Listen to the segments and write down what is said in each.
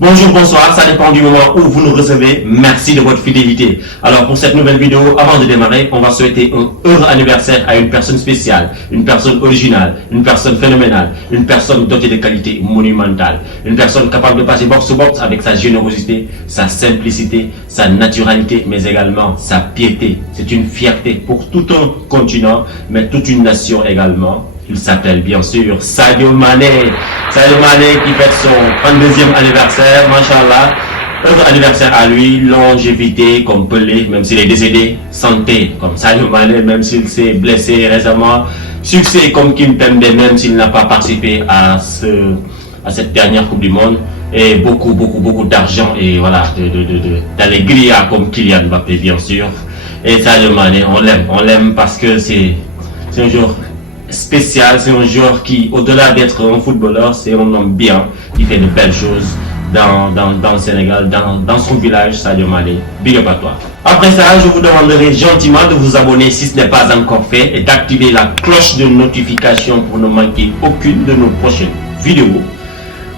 Bonjour, bonsoir, ça dépend du moment où vous nous recevez. Merci de votre fidélité. Alors pour cette nouvelle vidéo, avant de démarrer, on va souhaiter un heureux anniversaire à une personne spéciale, une personne originale, une personne phénoménale, une personne dotée de qualités monumentales, une personne capable de passer box to box avec sa générosité, sa simplicité, sa naturalité, mais également sa piété. C'est une fierté pour tout un continent, mais toute une nation également. Il s'appelle bien sûr Sadio Mané. Sadio Mané qui fête son 32e anniversaire, machallah. Heureux anniversaire à lui, longévité comme Pelé, même s'il est décédé, santé comme Sadio Mané, même s'il s'est blessé récemment, succès comme Kimpembe, même s'il n'a pas participé à cette dernière Coupe du Monde, et beaucoup d'argent et voilà, d'allégria comme Kylian Mbappé bien sûr. Et Sadio Mané, on l'aime parce que c'est un joueur spécial, c'est un joueur qui, au-delà d'être un footballeur, c'est un homme bien, qui fait de belles choses dans le Sénégal, dans son village, Sadio Mané. Big up à toi. Après ça, je vous demanderai gentiment de vous abonner si ce n'est pas encore fait et d'activer la cloche de notification pour ne manquer aucune de nos prochaines vidéos.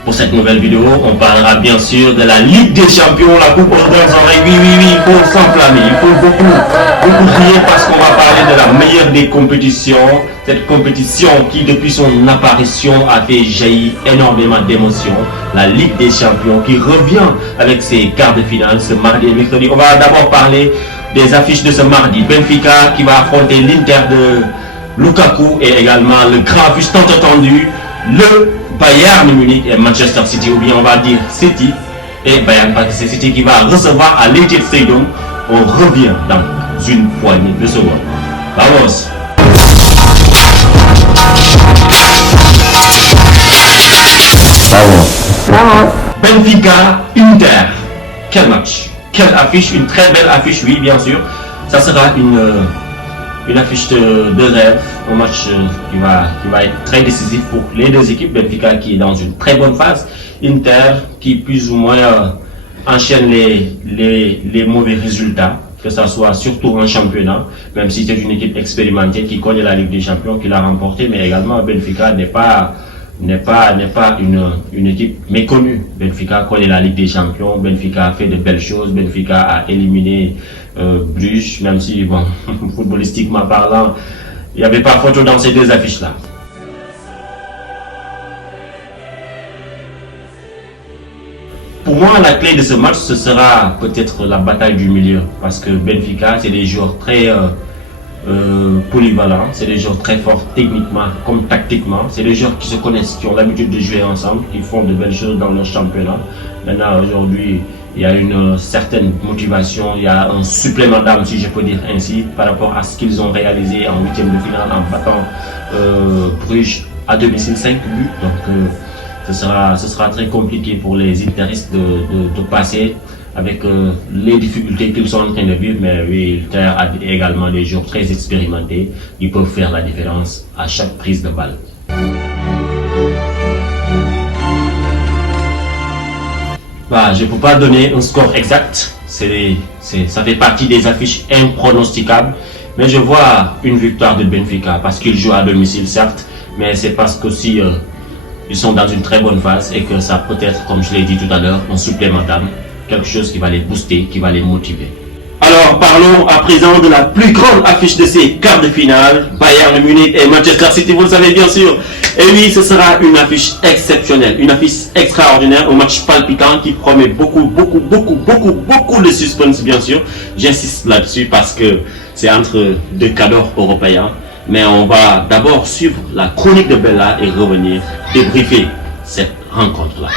Pour cette nouvelle vidéo, on parlera bien sûr de la Ligue des Champions, la Coupe aux grandes oreilles. Oui, il faut s'enflammer, il faut beaucoup crier parce qu'on va parler de la meilleure des compétitions. Cette compétition qui, depuis son apparition, a fait jaillir énormément d'émotions. La Ligue des Champions qui revient avec ses quarts de finale ce mardi et mercredi. On va d'abord parler des affiches de ce mardi. Benfica qui va affronter l'Inter de Lukaku et également le grand affiche tant attendu, le Bayern Munich et Manchester City, ou bien on va dire City et Bayern, parce que c'est City qui va recevoir à l'Etihad Stadium. On revient dans une poignée de secondes. Vamos! Benfica Inter, quel match, quelle affiche, une très belle affiche, oui bien sûr. Ça sera une affiche de rêve, un match qui va être très décisif pour les deux équipes. Benfica qui est dans une très bonne phase, Inter qui plus ou moins enchaîne les mauvais résultats, que ce soit surtout en championnat, même si c'est une équipe expérimentée qui connaît la Ligue des Champions, qui l'a remportée, mais également Benfica n'est pas une équipe méconnue. Benfica connaît la Ligue des Champions, Benfica a fait de belles choses, Benfica a éliminé Bruges, même si, bon, footballistiquement parlant, il n'y avait pas photo dans ces deux affiches-là. Pour moi, la clé de ce match, ce sera peut-être la bataille du milieu, parce que Benfica, c'est des joueurs très polyvalents, c'est des joueurs très forts techniquement comme tactiquement, c'est des joueurs qui se connaissent, qui ont l'habitude de jouer ensemble, qui font de belles choses dans leur championnat. Maintenant, aujourd'hui, il y a une certaine motivation, il y a un supplément d'âme, si je peux dire ainsi, par rapport à ce qu'ils ont réalisé en huitième de finale en battant Bruges à domicile 5 buts. Donc ce sera très compliqué pour les interistes de passer avec les difficultés qu'ils sont en train de vivre, mais oui, l'Inter a également des joueurs très expérimentés qui peuvent faire la différence à chaque prise de balle. Bah, je ne peux pas donner un score exact, ça fait partie des affiches impronosticables, mais je vois une victoire de Benfica parce qu'ils jouent à domicile certes, mais c'est parce qu'aussi ils sont dans une très bonne phase et que ça peut être, comme je l'ai dit tout à l'heure, un supplément d'âme, quelque chose qui va les booster, qui va les motiver. Alors parlons à présent de la plus grande affiche de ces quarts de finale, Bayern Munich et Manchester City, vous le savez bien sûr. Et oui, ce sera une affiche exceptionnelle, une affiche extraordinaire, un match palpitant qui promet beaucoup de suspense bien sûr. J'insiste là-dessus parce que c'est entre deux cadors européens. Mais on va d'abord suivre la chronique de Bella et revenir débriefer cette rencontre-là.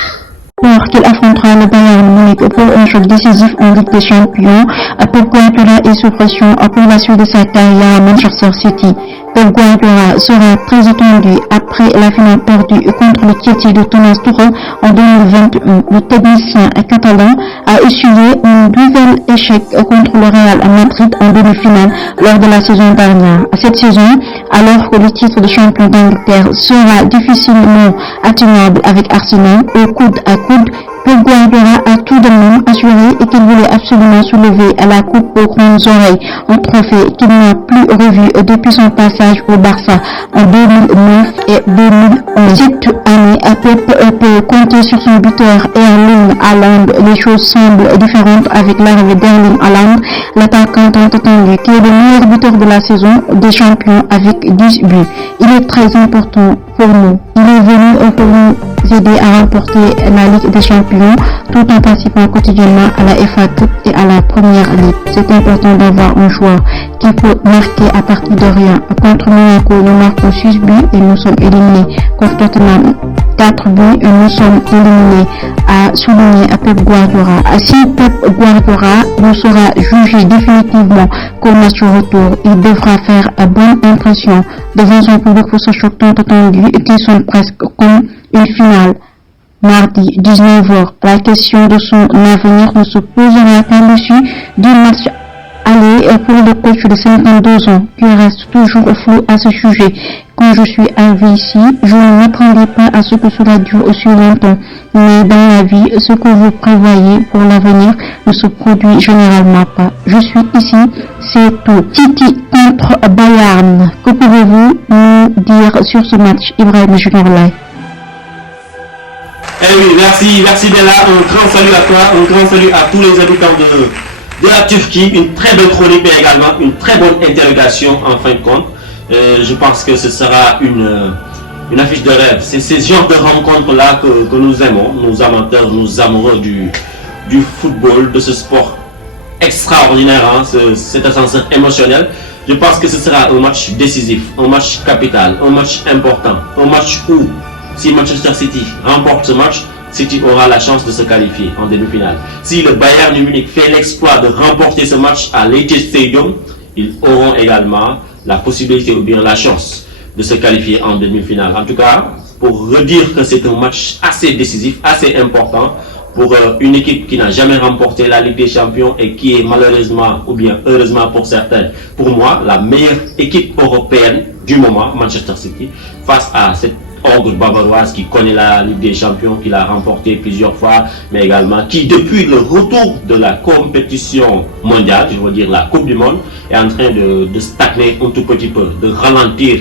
Alors qu'il affrontera le Bayern Munich pour un choc décisif en Ligue des Champions, Pep Guardiola est sous pression pour la suite de sa carrière à Manchester City. Pep Guardiola sera très attendu après la finale perdue contre le Chelsea de Thomas Tuchel en 2021. Le technicien catalan a essuyé un nouvel échec contre le Real Madrid en demi-finale lors de la saison dernière. Cette saison, alors que le titre de champion d'Angleterre sera difficilement atteignable avec Arsenal au coude à coude, Pep Guardiola a tout de même assuré qu'il voulait absolument soulever la coupe aux grandes oreilles, un trophée qu'il n'a plus revu depuis son passage au Barça en 2009 et 2011. Cette année, mais Pep peut compter sur son buteur Erling Haaland. Les choses semblent différentes avec l'arrivée d'Erling Haaland, l'attaquant tant attendu, qui est le meilleur buteur de la saison des champions avec 10 buts. Il est très important pour nous. Il est venu pour nous aider à remporter la Ligue des Champions tout en participant quotidiennement à la FA Cup et à la Première Ligue. C'est important d'avoir un joueur qui peut marquer à partir de rien. Contre Monaco, nous marquons 6 buts et nous sommes éliminés. Contre Tottenham, 4 buts et nous sommes éliminés, a souligné Pep Guardiola. Si Pep Guardiola nous sera jugé définitivement qu'au match retour, il devra faire bonne impression devant son public pour ce choc tant attendu qui sonne presque comme une finale. Mardi 19h, la question de son avenir ne se posera qu'à l'issue du match aller pour le coach de 52 ans qui reste toujours flou à ce sujet. Quand je suis arrivé ici, je ne m'attendais pas à ce que cela dure aussi longtemps. Mais dans la vie, ce que vous prévoyez pour l'avenir ne se produit généralement pas. Je suis ici, c'est tout. City contre Bayern. Que pouvez-vous nous dire sur ce match, Ibrahim Junior Live? Eh oui, merci Bella, un grand salut à toi, un grand salut à tous les habitants de la Turquie, une très belle chronique mais également une très bonne interrogation en fin de compte. Je pense que ce sera une affiche de rêve. C'est ce genre de rencontre-là que nous aimons, nous amateurs, nous amoureux du football, de ce sport extraordinaire, hein, cet ascenseur émotionnel. Je pense que ce sera un match décisif, un match capital, un match important, un match où, si Manchester City remporte ce match, City aura la chance de se qualifier en demi-finale. Si le Bayern de Munich fait l'exploit de remporter ce match à l'Etihad Stadium, ils auront également la possibilité ou bien la chance de se qualifier en demi-finale. En tout cas, pour redire que c'est un match assez décisif, assez important pour une équipe qui n'a jamais remporté la Ligue des Champions et qui est malheureusement ou bien heureusement pour certains, pour moi, la meilleure équipe européenne du moment, Manchester City, face à cette ogre bavaroise qui connaît la Ligue des Champions, qui l'a remporté plusieurs fois, mais également qui, depuis le retour de la compétition mondiale, je veux dire la Coupe du Monde, est en train de stagner un tout petit peu, de ralentir.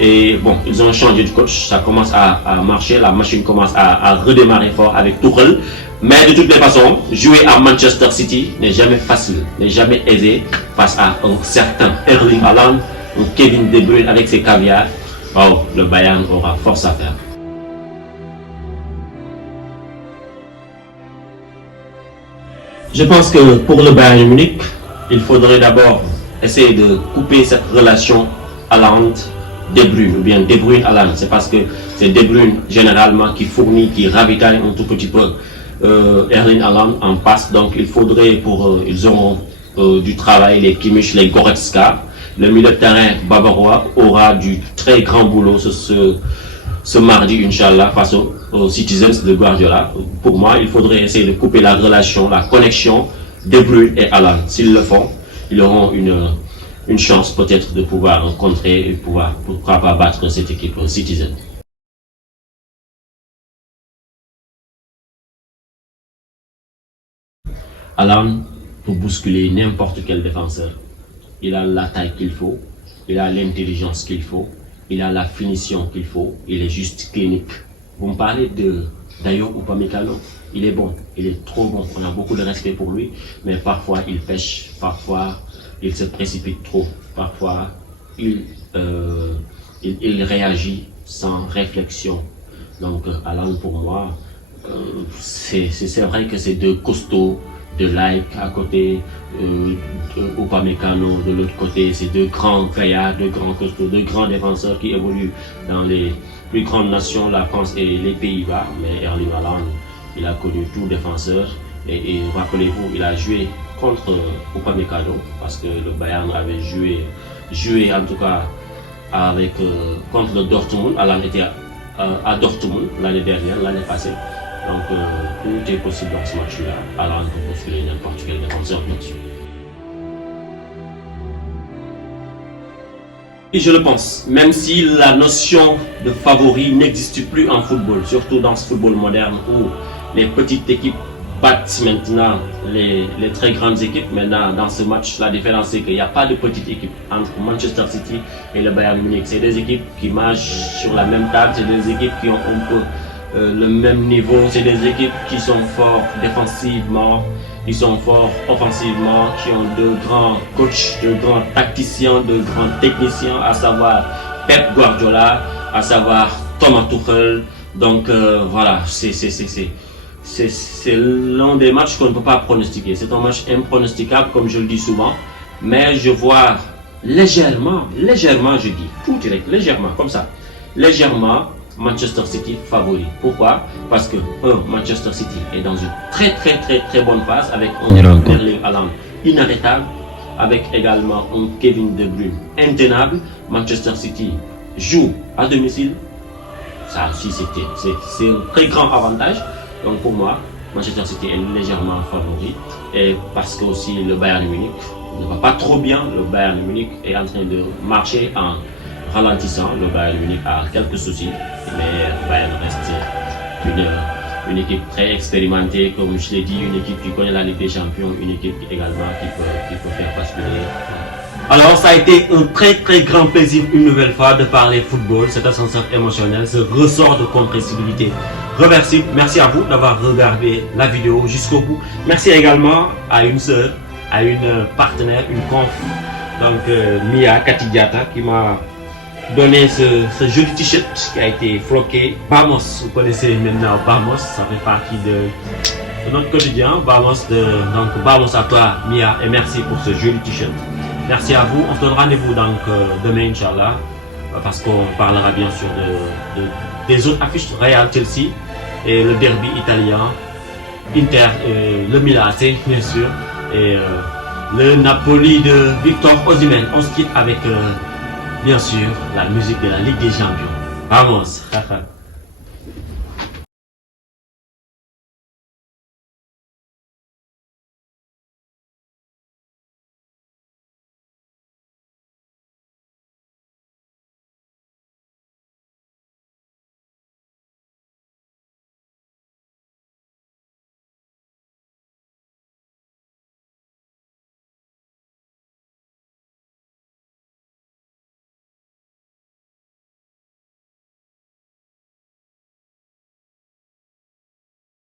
Et bon, ils ont changé de coach, ça commence à marcher, la machine commence à redémarrer fort avec Tuchel. Mais de toutes les façons, jouer à Manchester City n'est jamais facile, n'est jamais aisé face à un certain Erling Haaland, un Kevin De Bruyne avec ses caviars. Oh, le Bayern aura force à faire. Je pense que pour le Bayern Munich, il faudrait d'abord essayer de couper cette relation Haaland-De Bruyne ou bien De Bruyne-Haaland. C'est parce que c'est De Bruyne généralement qui fournit, qui ravitaille un tout petit peu Erling Haaland en passe. Donc il faudrait ils auront du travail, les Kimmich, les Goretzka. Le milieu de terrain bavarois aura du très grand boulot ce mardi, Inch'Allah, face aux Citizens de Guardiola. Pour moi, il faudrait essayer de couper la relation, la connexion De Bruyne et Haaland. S'ils le font, ils auront une chance peut-être de pouvoir contrer et pourquoi pas battre cette équipe Citizen. Haaland peut bousculer n'importe quel défenseur. Il a la taille qu'il faut, il a l'intelligence qu'il faut, il a la finition qu'il faut, il est juste clinique. Vous me parlez d'Ayo Upamecano, il est bon, il est trop bon, on a beaucoup de respect pour lui, mais parfois il pêche, parfois il se précipite trop, parfois il réagit sans réflexion. Donc Haaland pour moi, c'est vrai que c'est deux costauds, de Like à côté, Upamecano de l'autre côté, c'est deux grands gaillards, deux grands costauds, deux grands défenseurs qui évoluent dans les plus grandes nations, la France et les Pays-Bas. Mais Erling Haaland, il a connu tout défenseur et rappelez-vous, il a joué contre Upamecano parce que le Bayern avait joué en tout cas avec contre le Dortmund. Haaland était à Dortmund l'année dernière, l'année passée. Donc tout est possible dans ce match-là. Haaland peut postuler n'importe quel défenseur là-dessus. Et je le pense, même si la notion de favori n'existe plus en football, surtout dans ce football moderne où les petites équipes battent maintenant les très grandes équipes. Maintenant, dans ce match, la différence c'est qu'il n'y a pas de petite équipe entre Manchester City et le Bayern Munich. C'est des équipes qui marchent sur la même table, c'est des équipes qui ont un peu le même niveau. C'est des équipes qui sont fortes défensivement, qui sont forts offensivement, qui ont de grands coachs, de grands tacticiens, de grands techniciens, à savoir Pep Guardiola, à savoir Thomas Tuchel. Donc voilà, c'est l'un des matchs qu'on ne peut pas pronostiquer. C'est un match impronosticable, comme je le dis souvent. Mais je vois légèrement, je dis, tout direct, légèrement, comme ça, légèrement, Manchester City favori. Pourquoi? Parce que Manchester City est dans une très bonne phase avec un Erling Haaland inarrêtable, avec également un Kevin De Bruyne intenable. Manchester City joue à domicile. Ça aussi c'est un très grand avantage. Donc pour moi, Manchester City est légèrement favori. Et parce que aussi le Bayern Munich ne va pas trop bien. Le Bayern Munich est en train de marcher en ralentissant. Le Bayern Munich a quelques soucis, mais Bayern reste une équipe très expérimentée, comme je l'ai dit, une équipe qui connaît la Ligue des Champions, une équipe également qui peut faire basculer. Alors ça a été un très grand plaisir une nouvelle fois de parler football, cet ascenseur émotionnel, ce ressort de compressibilité réversible. Merci à vous d'avoir regardé la vidéo jusqu'au bout. Merci également à une sœur, à une partenaire, une conf, donc Mia Katidiata, qui m'a donné ce joli t-shirt qui a été floqué. Vamos, vous connaissez maintenant Vamos, ça fait partie de notre quotidien. Vamos, donc Vamos à toi Mia, et merci pour ce joli t-shirt. Merci à vous, on se donne rendez-vous donc demain Inch'Allah, parce qu'on parlera bien sûr des autres affiches, Real Chelsea et le derby italien, Inter, le Milan AC bien sûr, et le Napoli de Victor Osimhen. On se quitte avec bien sûr la musique de la Ligue des Champions. Vamos.